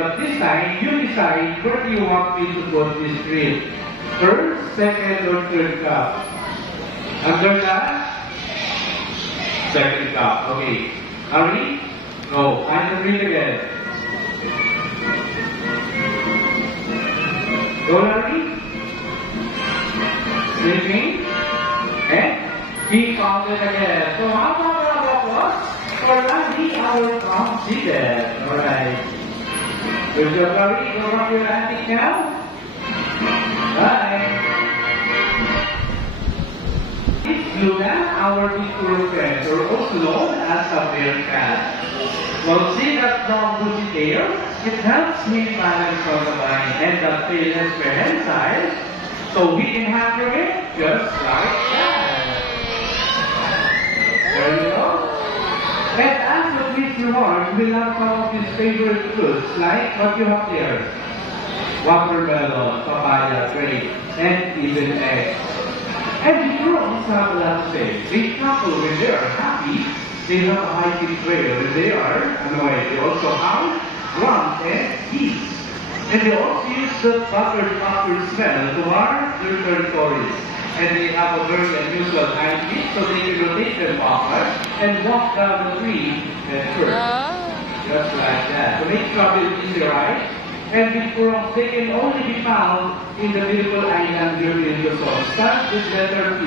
but this time you decide where do you want me to put this grip. First, second, or third cup. Under that, second cup. Okay. Hurry? No. Find the grip again. Don't hurry. Sleeping. And be counted again. So how about our applause for Randy, our consider? Alright. If you're hurry, go up your attic now. Bye. Luna, our big friend, or also known as a bear cat. Well, see that long bushy tail? It helps him balance on the line, and the tail is prehensile, so he can handle it just like that. There you go. And as the please reward, we'll have some of his favorite fruits, like what you have there. Watermelon, papaya, grape, and even eggs. And the girls have a lot to say. They chuckle when they are happy. They have a high-pitched wail when they are annoyed. They also howl, grunt, and hiss. And they also use the buttered smell to mark their territories. And they have a very unusual hind feet, so they can rotate their backward and walk down the tree at first. Just like that. To make travel easy, right? And before they can only be found in the beautiful island here in Luzon. Start with letter P.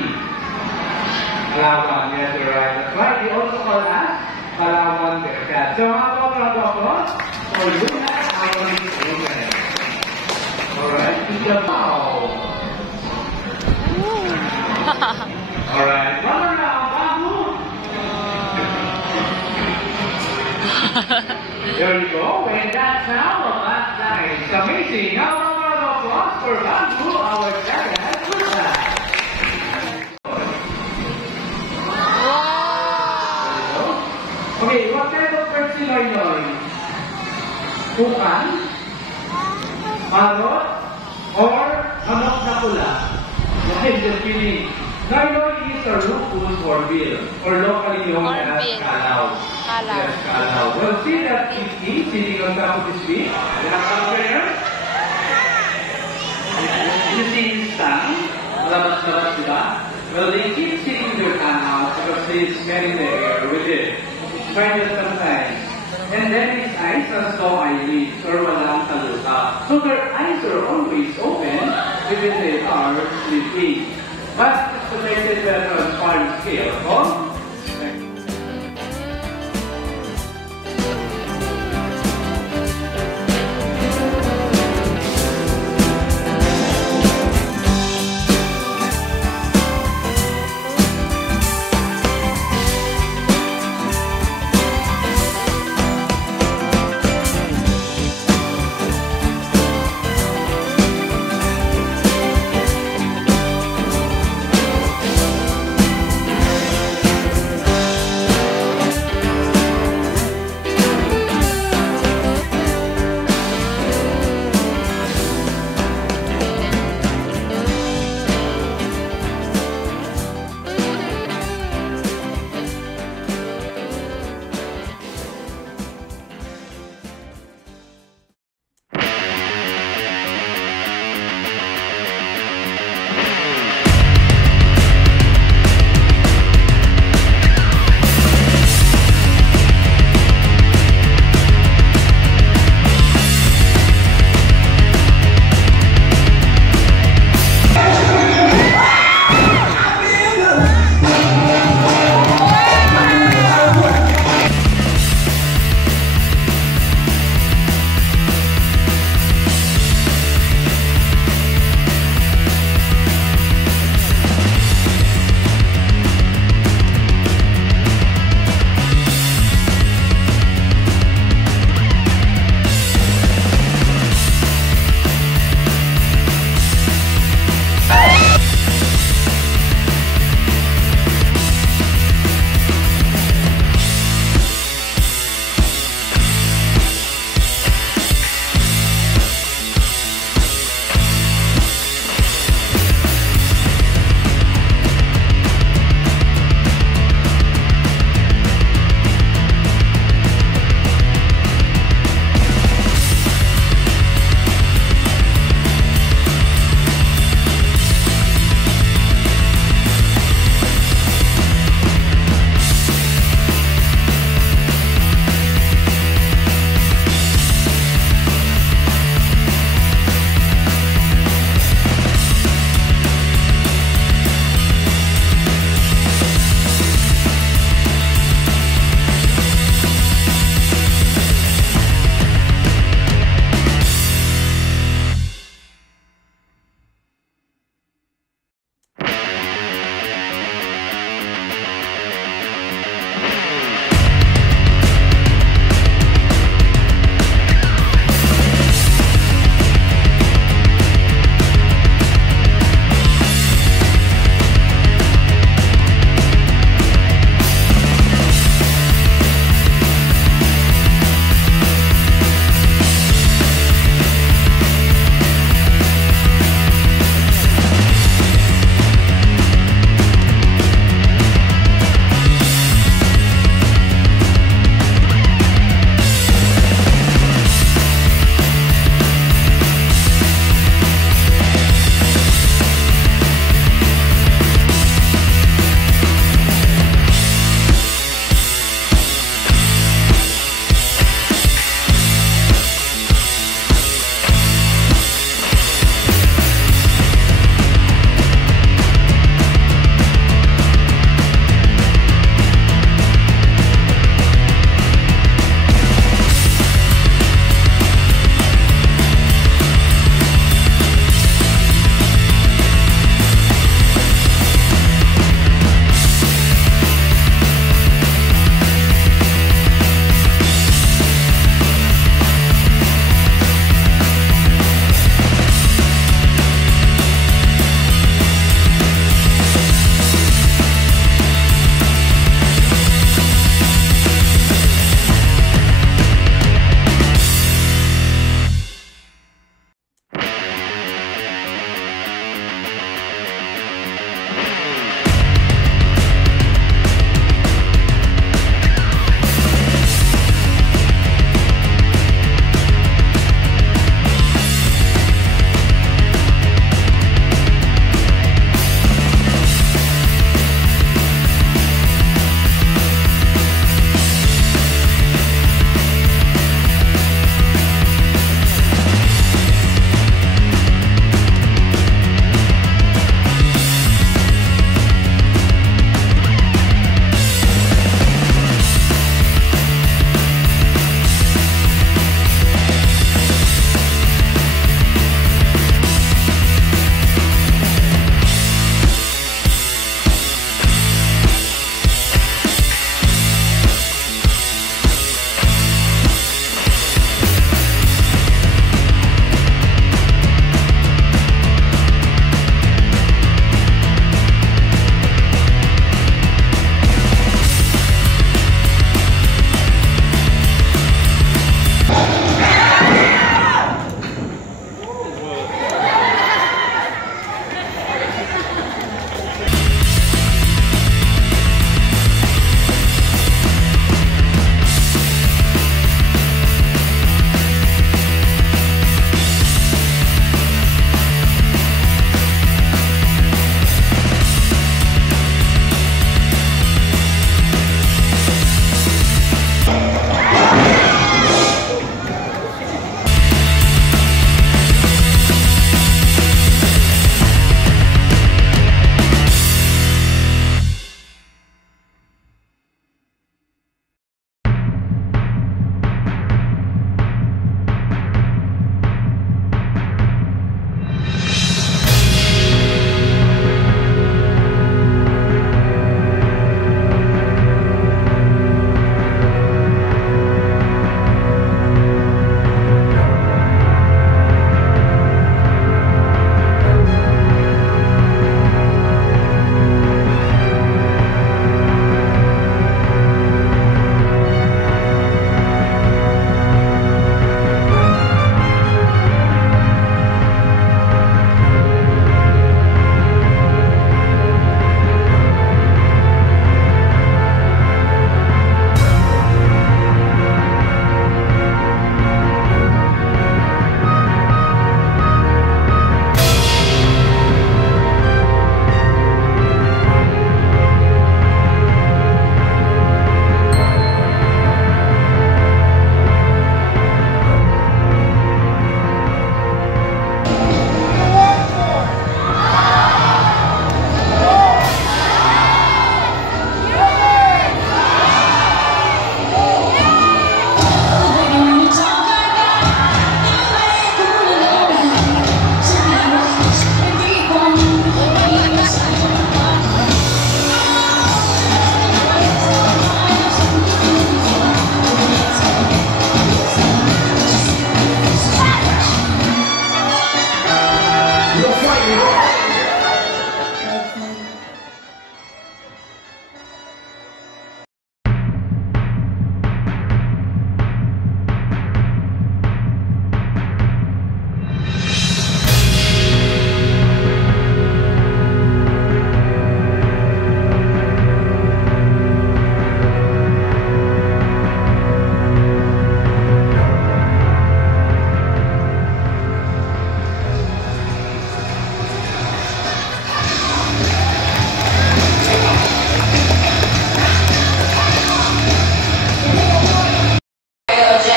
Palawan, yes, you're right. That's right. They also call us Palawan Bearcat. So how about applause for Luna, our children? Alright, to the bow. Alright, one more round, Babu. There you go, and that's now a last night. It's amazing. How about applause for Babu, our giant football? Okay, what kind of bird si Noynoy? Pukan? Parrot? Or manok na pula? Okay, just kidding. Noynoy is a rufous hornbill, or locally known as Kalaw. Yes, Kalaw. Well, see that kitty sitting on top of his feet? You have some prayer? You see his tongue? Malabas-labas, diba? Well, they keep sitting their tongue out because he's smelling the air with it. Try that sometimes. And then his eyes are so eyelids or walang taluka. So their eyes are always open even they are sleeping. But it's related better on farm scale. Oh?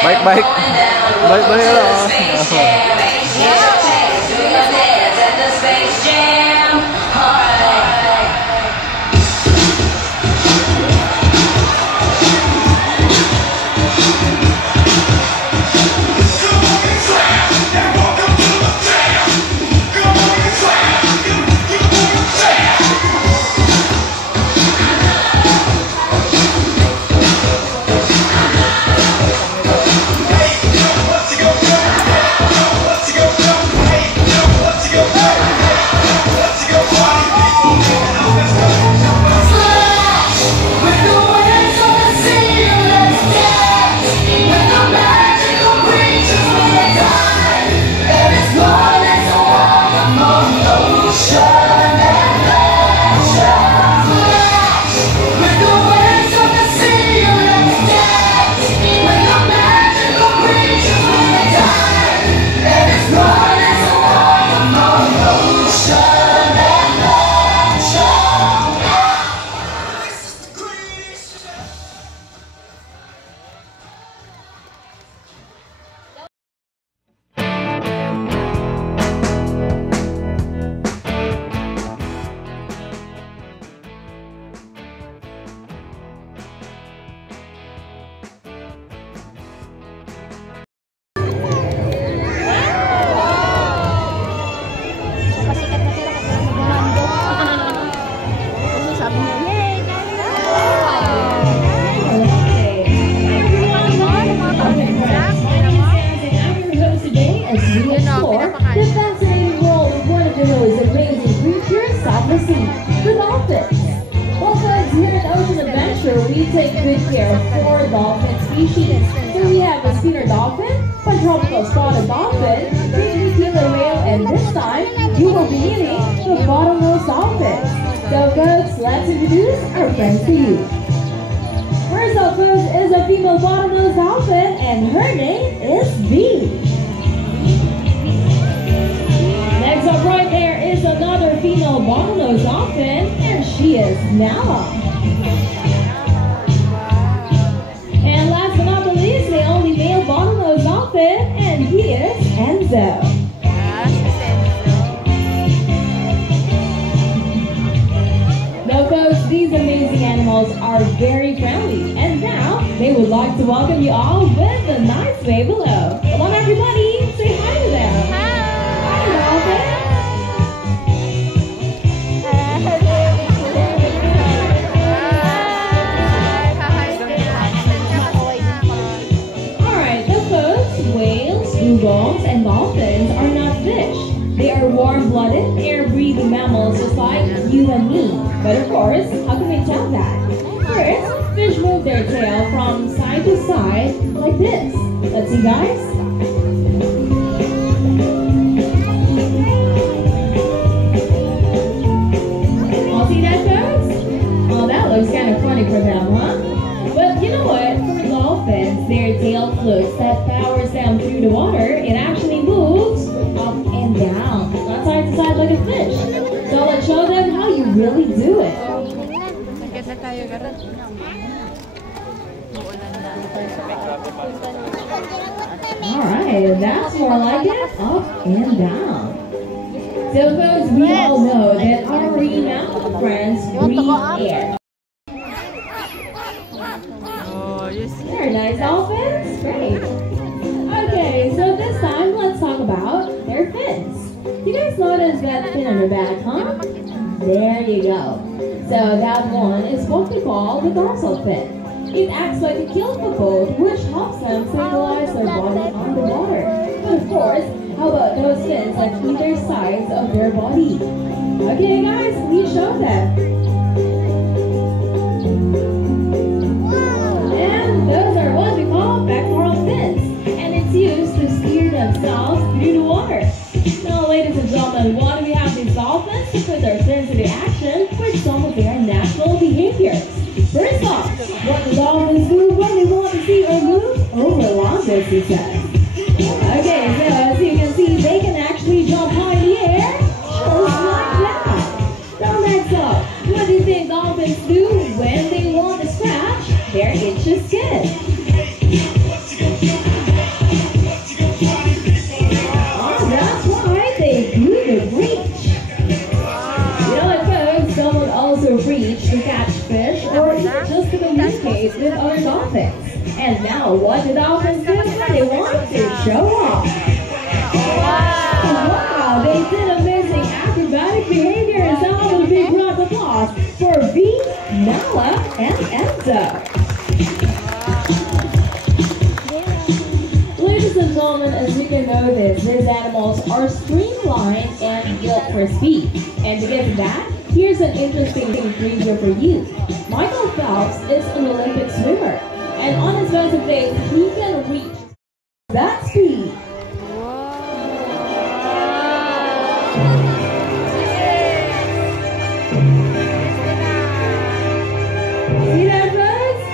Bike. Bike lang. We take good care of 4 dolphin species. So we have the spinner dolphin, pantropical spotted dolphin, green killer whale, and this time you will be meeting the bottlenose dolphin. So folks, let's introduce our friends to you. First up folks is a female bottlenose dolphin, and her name is V. Next up right there is another female bottlenose dolphin, and she is Nala. And last but not the least, the only male bottlenose dolphin, and he is Enzo. Now folks, these amazing animals are very friendly, and now they would like to welcome you all with the nice way below. Come on everybody, say hi to them. Hi dolphin. Dugongs and dolphins are not fish. They are warm-blooded, air-breathing mammals just like you and me. But of course, how can we tell that? First, fish move their tail from side to side like this. Let's see guys. All see that folks? Oh, that looks kind of funny for them, huh? But you know what? For dolphins, their tail flukes that powers them through the water, it actually moves up and down, not side to side like a fish. So let's show them how you really do it. Alright, that's more like it, up and down. So folks, we all know that our marine mammal friends breathe air. Very nice dolphins, great. Okay, so this time let's talk about their fins. You guys notice that fin on the back, huh? There you go. So that one is what we call the dorsal fin. It acts like a keel of a boat, which helps them stabilize their body on the water. But of course, how about those fins at either sides of their body? Okay guys, please show them. Those are what we call pectoral fins, and it's used to steer themselves through the water. Now, ladies and gentlemen, why do we have these dolphins? To put their fins into action with some of their natural behaviors. First off, what the dolphins do when they want to see or move over long distances. Okay, so as you can see, they can actually jump high in the air, just like that. So next up, what do you think dolphins do when they want to scratch their itchy skin? communicate with other dolphins. And now, what the dolphins do when they want to show off? Wow, they did amazing acrobatic behaviors. Now a big round of applause for V, Nala, and Enzo. Ladies and gentlemen, as you can notice, these animals are streamlined and built for speed. And to get to that, here's an interesting preview for you. Michael Phelps is an Olympic swimmer, and on his best of days, he can reach that speed. See that, folks?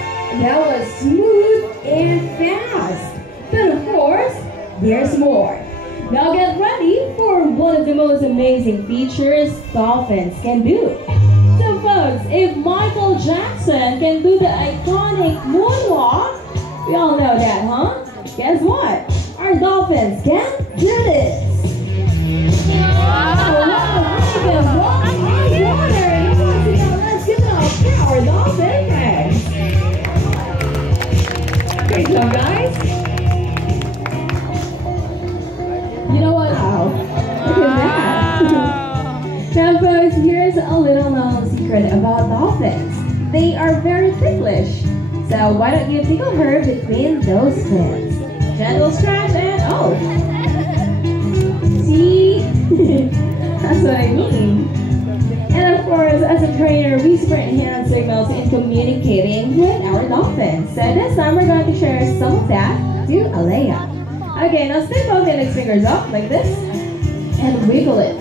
That was smooth and fast. But of course, there's more. Now get ready for one of the most amazing features dolphins can do. So folks, if Michael Jackson can do the iconic moonwalk, we all know that, huh? Guess what? Our dolphins can do this. Wow, look at them walk on water. Let's give it up for our dolphin friends. Great job, guys. You know what? Wow. Look at that. Now, folks, here's a little known secret about dolphins. They are very ticklish. So why don't you tickle her between those fins? Gentle scratch and oh. See? That's what I mean. And of course, as a trainer, we spread hand signals in communicating with our dolphins. So this time we're going to share some of that to Alea. Okay, now stick both index fingers up like this and wiggle it.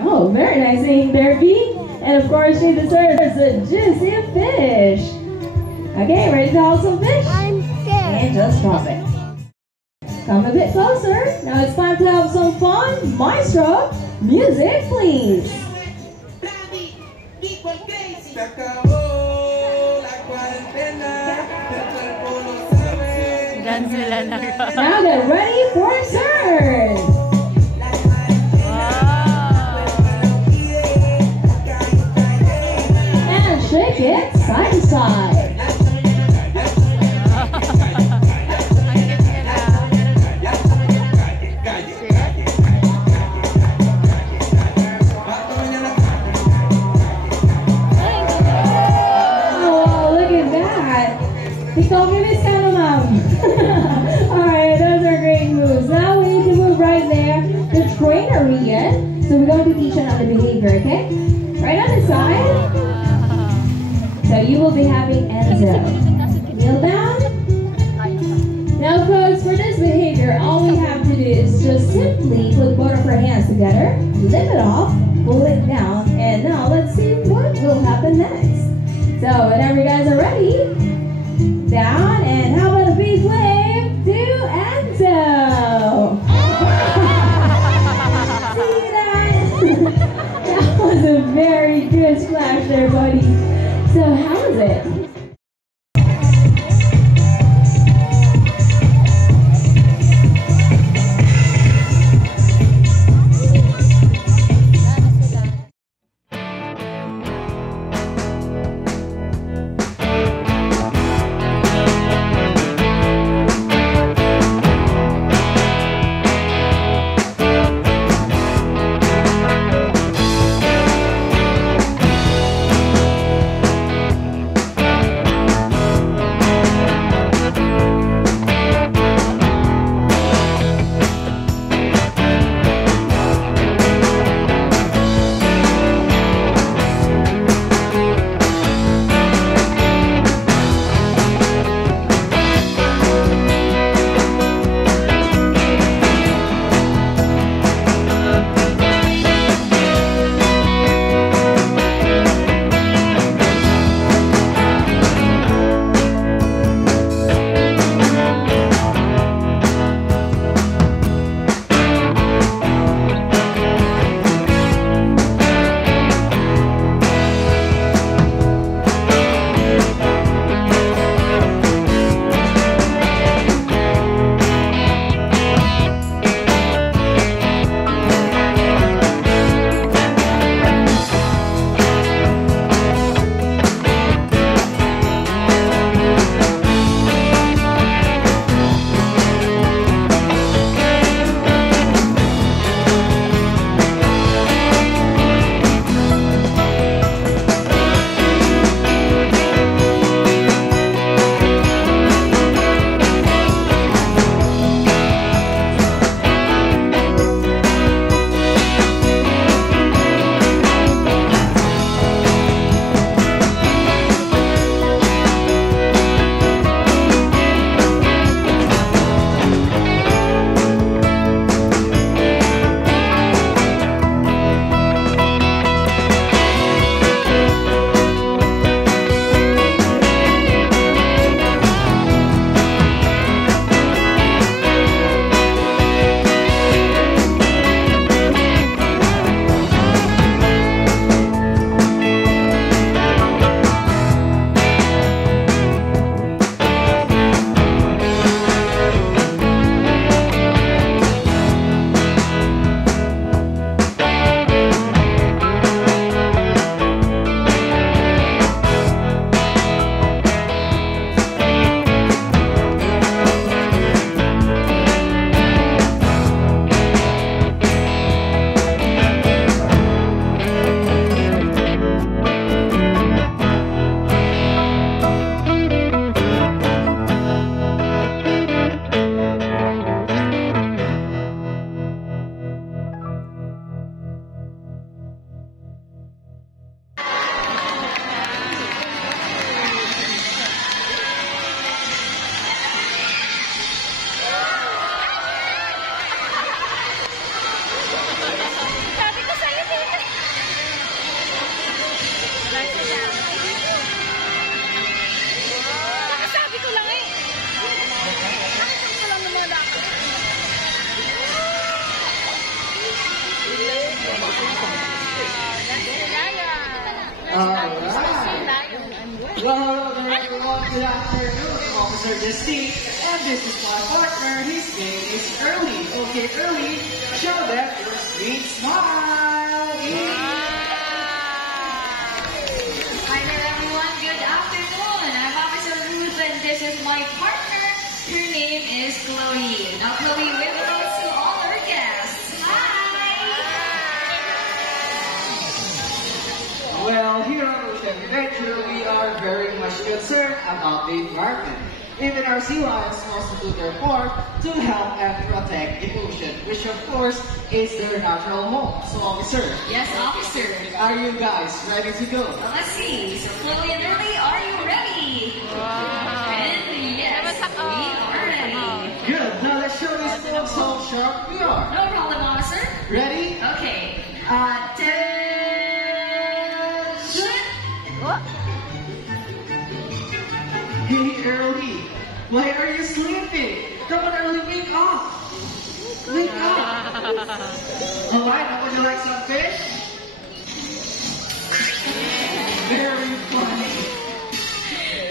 Oh, very nice eating there, B. And of course, she deserves a juicy fish. Okay, ready to hold some fish? I'm scared. And just drop it. Come a bit closer. Now it's time to have some fun. Maestro, music, please. Now get ready for a turn. And shake it side to side. Alright, those are great moves. Now we need to move right there. The trainer again. So we're going to teach another behavior, okay? Right on the side. So you will be having Enzo. Kneel down. Now folks, for this behavior, all we have to do is just simply put both of our hands together, lift it off, pull it down, and now let's see what will happen next. So whenever you guys are ready, down, and how about a big wave to Enzo? See that? That was a very good splash there, buddy. So how was it? Well, hello there everyone. Good afternoon, Officer Justine. And this is my partner. His name is Early. Okay, Early, show them your sweet smile. Hi there everyone, good afternoon. I'm Officer Ruth and this is my partner. Her name is Chloe. Now Chloe, wave hello to all our guests. Hi! Well, here on Ocean Adventure, we are very much concerned about the environment. Even our sea lions must do their part to help and protect the ocean, which of course is their natural home. So, officer. Yes, officer. Are you guys ready to go? Well, let's see. So Chloe and Early, are you ready? And yes, we are ready. Good. Now let's show these folks how sharp we are. No problem, officer. Ready? Okay. Hey, Early. Why are you sleeping? Come on, Early, wake up. Wake up. Alright, now would you like some fish? Very funny.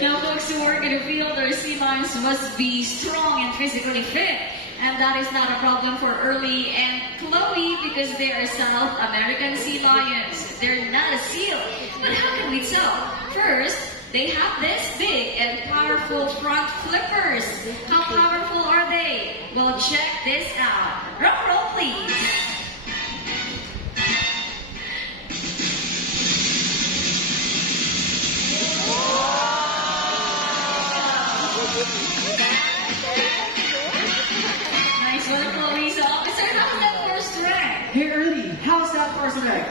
Now, folks who work in the field, our sea lions must be strong and physically fit. And that is not a problem for Early and Chloe because they are South American sea lions. They're not a seal. But how can we tell? First, they have this big and powerful front flippers. How powerful are they? Well, check this out. Drum roll, please. Nice one, Chloe. So, officer, how's that first rank? Hey, Early, how's that first rank?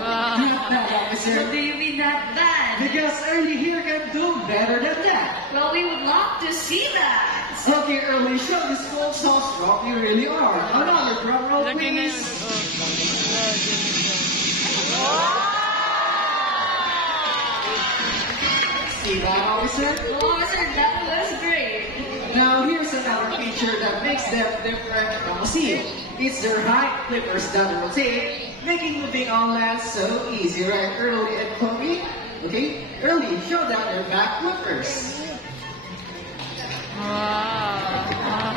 Not bad, officer. What do you mean that bad? Because Early here can do better than that. Well, we would love to see that. Okay, Early, show these folks how strong you really are. Another drum roll, please. See that, officer? Oh, officer, that was great. Now, here's another feature that makes them different from a seal. It's their high flippers that rotate, making moving on land so easy, right? Early and Chloe. Okay, Early, show them your back flippers.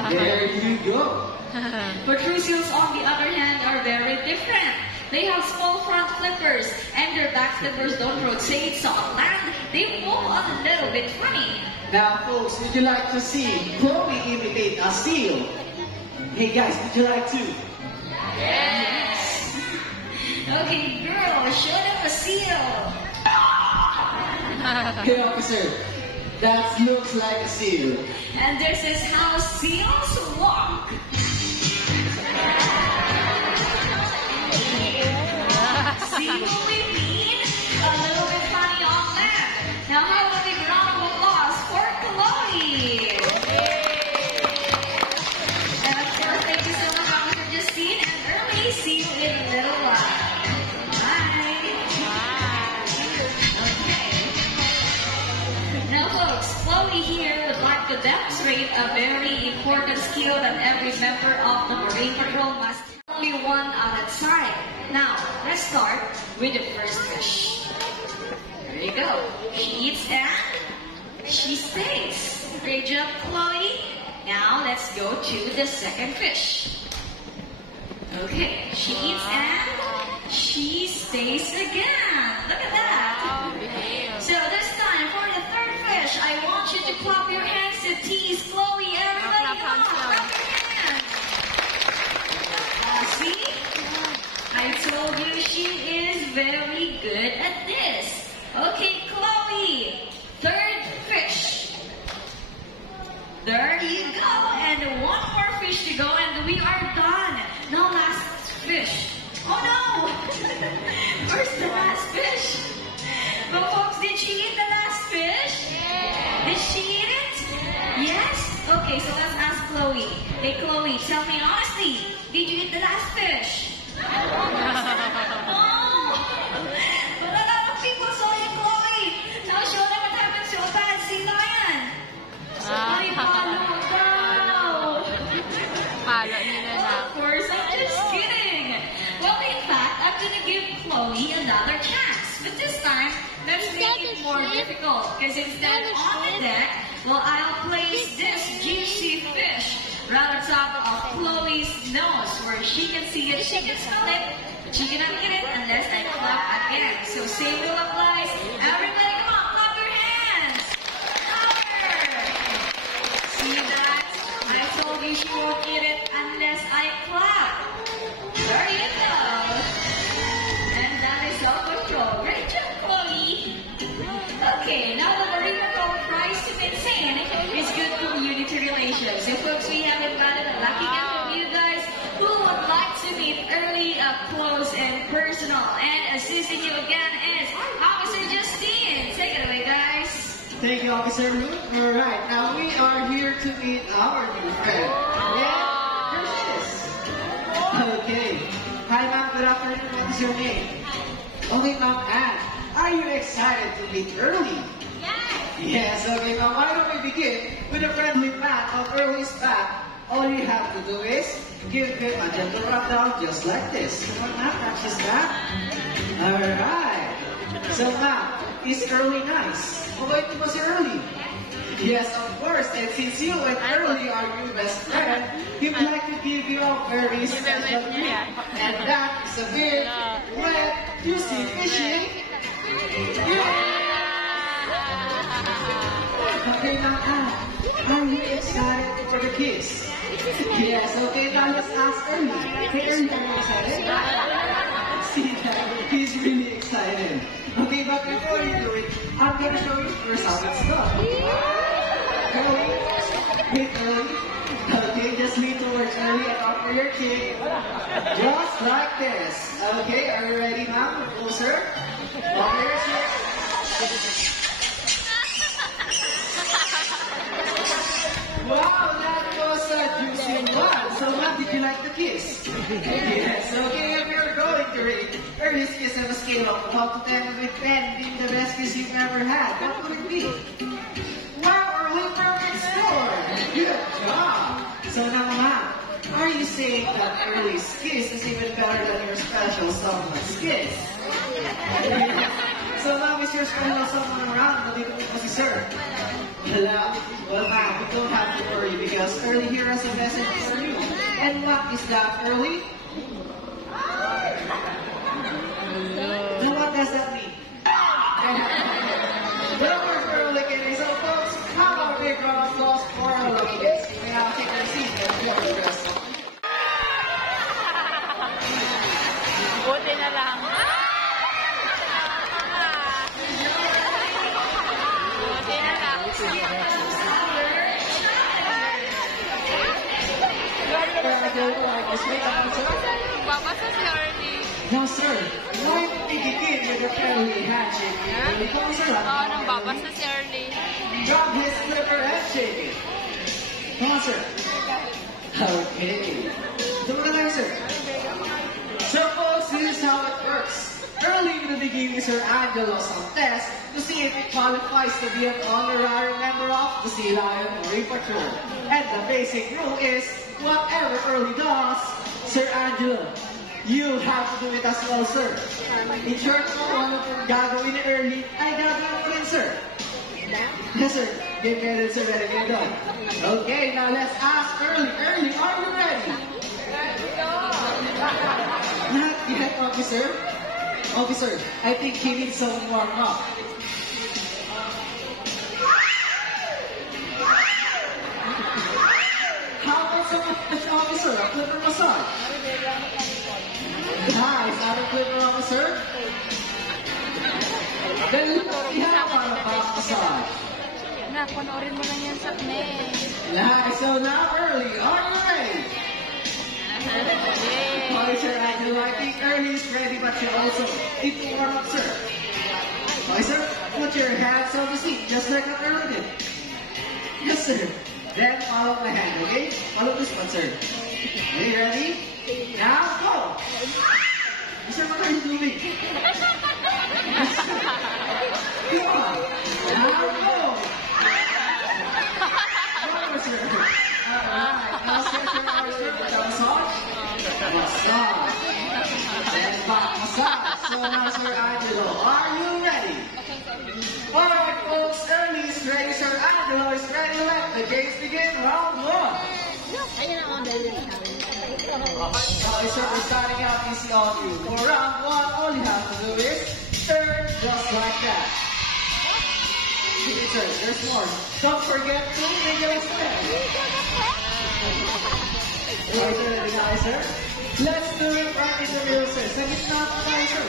There you go. But true seals, on the other hand, are very different. They have small front flippers, and their back flippers don't rotate, so on land, they move a little bit funny. Now, folks, would you like to see Chloe imitate a seal? Hey, guys, would you like to? Yes! Okay, girl, show them a seal. Hey, officer, that looks like a seal. And this is how seals walk. See what we mean? A little bit funny on land. Now, how about a big round of applause for Chloe? And of course, thank you so much, Officer Justine and Early. See you in a little while. Bye. Okay. Now, folks, Chloe here would like to demonstrate a very important skill that every member of the Marine Patrol must only one at a time. Now, let's start with the first fish. There you go. She eats and she stays. Great job, Chloe. Now, let's go to the second fish. Okay, she eats and she stays again. Look at that. So this time, for the third fish, I want you to clap your hands to tease Chloe. Everybody, come on, clap your hands. See? I told you she is very good at this. Okay, Chloe, third fish. There you go. And one more fish to go and we are done. Now last fish. Oh no! Where's the last fish? But folks, did she eat the last fish? Yeah. Did she eat it? Yeah. Yes? Okay, so let's ask Chloe. Hey Chloe, tell me honestly, did you eat the last fish? No! But a lot of people saw you, Chloe. Now show them what happened to a bad sea lion. Ay, follow daw. Follow nila na. Of course, I'm just kidding. Well, in fact, I'm another chance. But this time, let's make it more difficult. Because instead on the deck, well, I'll place this juicy fish right on top of Chloe's nose where she can see it, she can smell it, but she cannot eat it unless I clap again. So same rule applies. Everybody, come on, clap your hands. Louder. See that? I told you she won't eat it unless I clap. There you go. And that is self-control. Great job, Chloe. Okay, now the Marine Patrol tries to maintain is good community relations. So folks, we have invited a lucky guest from you guys who would like to meet early, up close, and personal. And assisting you again is Officer Justine. Take it away, guys. Thank you, Officer Ruth. Alright, now we are here to meet our new friend. Yeah, here she is. Okay. Hi, ma'am. Good afternoon. What is your name? Okay, ma'am. Anne, are you excited to meet early? Yes, okay, now why don't we begin with a friendly pat of Early's back. All you have to do is give him a gentle rub down just like this. Come on, ma'am, practice that. Alright. So, ma'am, is Early nice? Mabait mo ba si Early? Yes, of course. And since you and Early are your best friend, he would like to give you a very special treat. And that is a big, wet, juicy fishing. Okay, now, are you excited for the kiss? Yes, okay, now let's ask Early. Hey, Early, are you excited? See that? He's really excited. Okay, but before you do it, I'm gonna show you first how it's done. Early, hey, Early. Okay, just lean towards Early and offer your kick. Just like this. Okay, are you ready, ma'am? Closer. Okay, here's your... Wow, that was a juicy one. So, ma'am, did you like the kiss? Yes, okay, if you're going to rate Early's kiss on a scale of 1 to 10, with 10 being the best kiss you've ever had, what would it be? Wow, Early, perfect score! Good job! So now, ma'am, are you saying that Early's kiss is even better than your special someone's kiss? So now, is your special someone around? Nandito po si sir. Hello? Well, ma'am, you don't have to worry because Early here has a message for you. And what is that, Early? Now, what does that mean? Don't worry for Early kidding. So, folks, how about a big round of applause for our lucky guest? You may now take your seat and be our guest. Buti na lang. Babasa si Early. Now, sir, why don't we begin with a friendly handshake? Come on, sir. Oo, nang babasa si Early. Drop his slipper and shake it. Come on, sir. Okay. Come on, sir. So, folks, this is how it works. Early in the beginning, Sir Angelo some test to see if it qualifies to be an honorary member of the Sea Lion Marine Patrol. And the basic rule is, whatever Early does, Sir Angelo, you have to do it as well, sir. In short, kung ano pong gagawin ni Early, ay gagawin mo rin, sir. Yes, sir. Get ready, sir. Ready, get go. Okay, now let's ask Early. Early, are you ready? Not yet, officer. Officer, I think he needs some warm up. How about some officer? A flipper massage? Nice. Out of flipper officer? Then we have a back massage. Na, panoorin mo lang yan sa Nice. So now, Early, are you ready? Okay, sir, I think Early is ready, but you also need to warm up, sir. Okay, sir, put your hands on the seat, just like what Early did. Yes, sir. Then follow my hand, okay? Follow this one, sir. Okay, ready? Now, go! Sir, what are you doing? Come on. Now, go! Go, sir. Alright, now, sir, massage. Massage. Then back massage. So now, Sir Angelo, are you ready? Alright, folks, Early is ready, Sir Angelo is ready. Let the games begin. Round 1. Okay, sir, we're starting out easy on you. For round 1, all you have to do is turn just like that. Okay, sir, there's more. Don't forget to make your step. Alright, sir, ready, guys, sir? Let's do it right in the middle, sir. Sa gitna pa tayo, sir.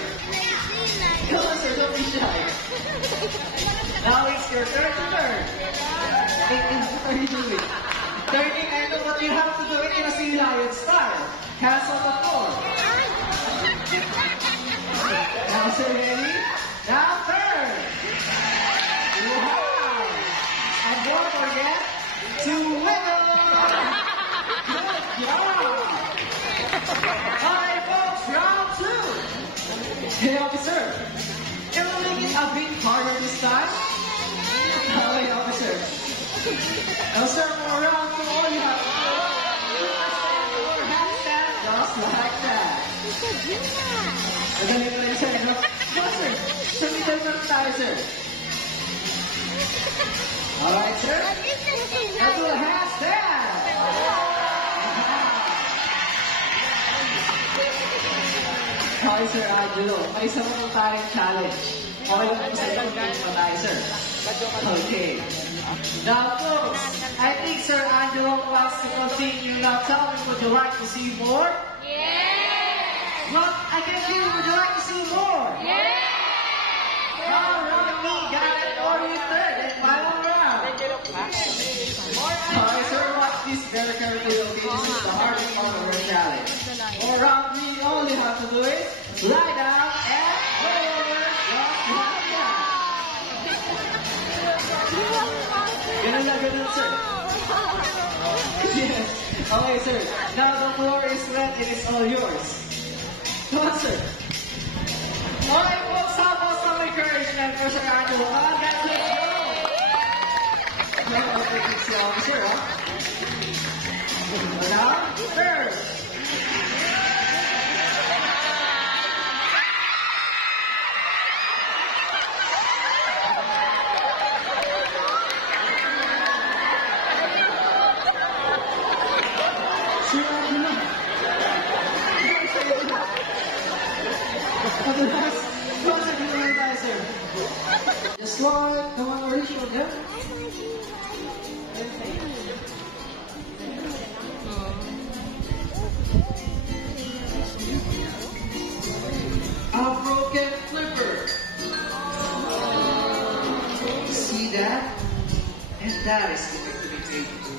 Come on, sir, don't be shy. Now it's your turn to turn. What are you doing? Turning, I know what you have to do in a sea lion style. Hands on the floor. Now, sir, ready? Now, turn. Wow. And don't forget to wiggle. Good job. Alright, folks, round 2. Hey, officer. Can we make it a bit harder this time? Alright, officer. Now, sir, for round 2, all you have to do is handstand just like that. Magaling na rin, sir. No, sir. Sa middle na tayo, sir. Alright, sir. Now do a handstand. Okay, Sir Angelo. May isa mo tayong challenge. Okay lang po sa iyo kung pa tayo, sir. Okay. Now, folks, I think Sir Angelo wants to continue. Now, tell me, would you like to see more? Yes! What? I can hear you. Would you like to see more? Yes! Alright, we got it for you third and final round. Alright, sir, watch this very carefully. Okay, this is the hardest part of our challenge. For round 3, all you have to do is lie down and roll over just like that. Ganun, sir. Yes. Okay, sir. Now the floor is wet and it's all yours. Come on, sir. Alright, folks, how about some encouragement for Sir Angelo? Let's go! I'll take it slow, sir, huh? Now, first. Just slide, come on, reach for them. A broken flipper. See that? And that is going to be painful.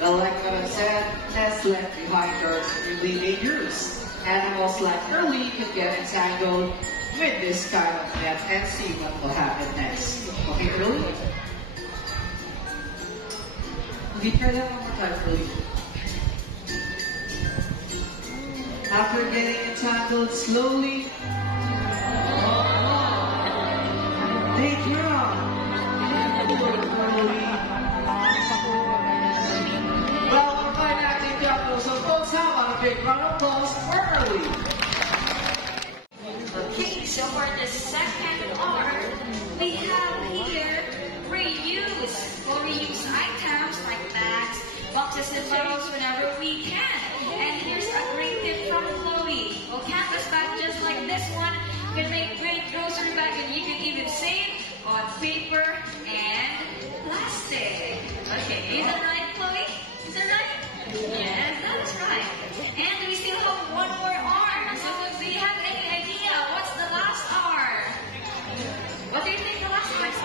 But like what I said, nets left behind are really dangerous. Animals like Curly can get entangled with this kind of net and see what will happen next. Okay, Curly? Okay, try that one more time, Curly. After getting entangled slowly, they drop. Curly. Well, we're fine acting couple, so folks, how about a big round of applause for Curly? Okay, so for the second R, we have here reuse. We'll reuse items like bags, boxes, and bottles whenever we can. And here's a great tip from Chloe. Well, canvas bag just like this one can make great grocery bag, and you can even save on paper and plastic. Okay, is that right, Chloe? Is that right? Yes, that's right. And we still have one more R. So do you have any idea what's the last R? What do you think the last R is?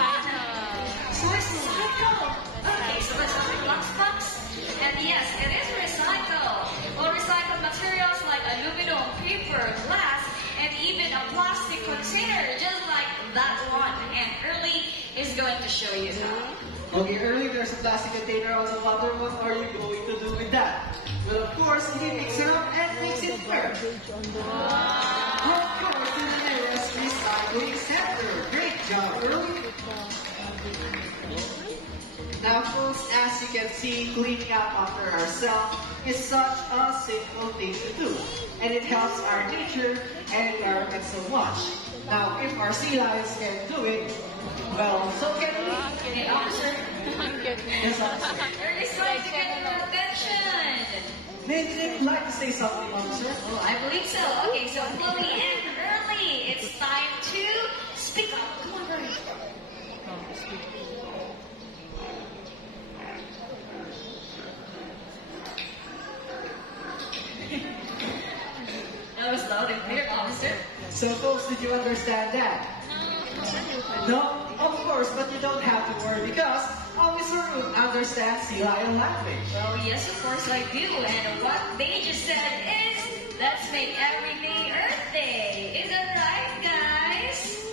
So it's recycle. Okay, so let's have a lunchbox. And yes, it is recycle. We'll recycle materials like aluminum, paper, glass, and even a plastic container, just like that one. And Early is going to show you how. Okay, Early, there's a plastic container on the bottom. What are you going to do with that? Well, of course, he mix it up and mix it where? Of course, in the nearest recycling center. Great job, Early. Now, folks, as you can see, cleaning up after ourselves is such a simple thing to do. And and it helps our nature and environment so much. Now, if our sea lions can do it, well, so can we. Okay, officer. Yes, officer. Early signs to get your attention. Maybe they would like to say something, officer. Oh, I believe so. Okay, so Chloe and Early, it's time to speak up. Come on, Early. That was loud and clear, officer. So, folks, did you understand that? No, of course, but you don't have to worry because Officer Root understands sea lion language. Well, yes, of course I do. And what they just said is, let's make every day Earth Day. Is that right, guys?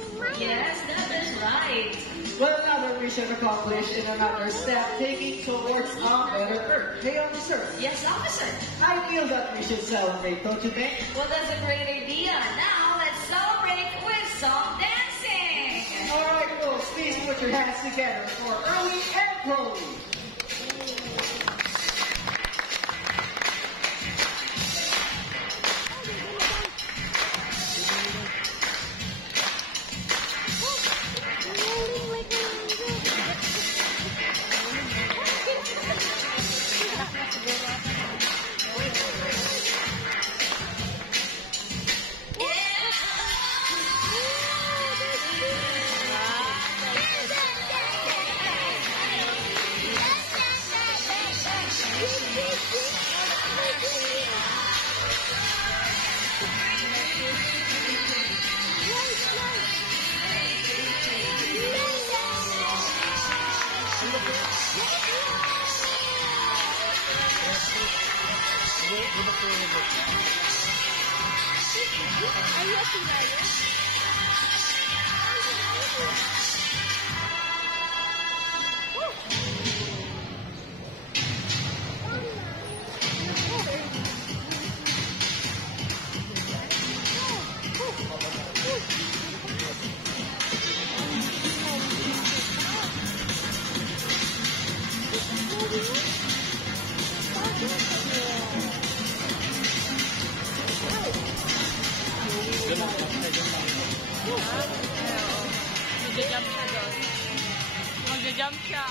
Yes, that is right. Well, another mission accomplished in another step taking towards a better Earth. Hey, officer. Yes, officer. I feel that we should celebrate, don't you think? Well, that's a great idea. Now, let's celebrate with some dancing. Alright, folks, please put your hands together for Early and Chloe. Mag-jump siya doon. Mag-jump siya.